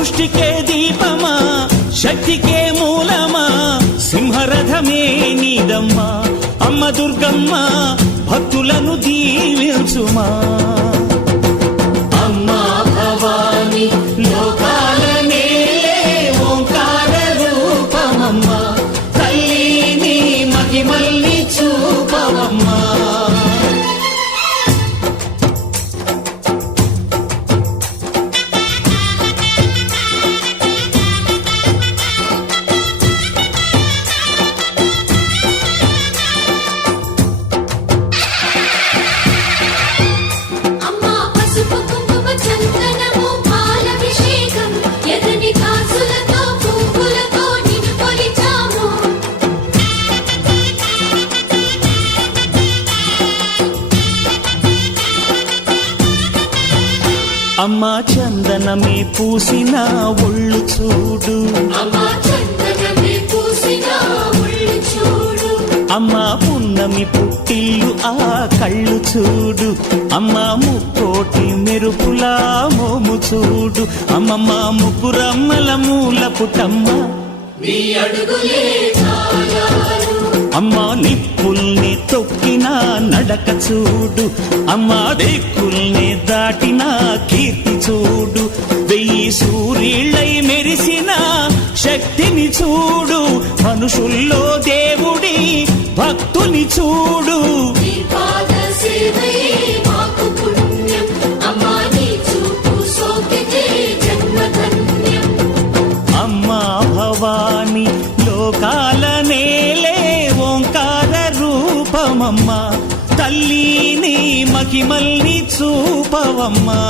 సృష్టికే దీపమా శక్తికే మూలమా సింహరథమే నీదమ్మా అమ్మ దుర్గమ్మ భక్తులను దీవించుమా అమ్మా భవాని లోకాల నేలే ఓంకార రూపమమ్మా తల్లిని మహిమల్ని చూపవమ్మా అమ్మా చందనమే పూసిన ఒళ్ళు చూడు అమ్మా పున్నమి పుట్టిల్లు ఆ కళ్ళు చూడు అమ్మా ముక్కోటి మెరుపులా మోము చూడు అమ్మమ్మ ముగ్గురమ్మల మూల పుటమ్మ అమ్మా నిప్పుల్ని తొక్కిన నడక చూడు అమ్మా దిక్కుల్ని దాటిన కీర్తి చూడు 1000 సూర్యుళ్ళై మెరిసిన శక్తిని చూడు మనుషుల్లో దేవుడి భక్తుని చూడు అమ్మా భవాని లోకాల నేలే ఓంకార రూపమమ్మా తల్లిని మహిమల్ని చూపవమ్మా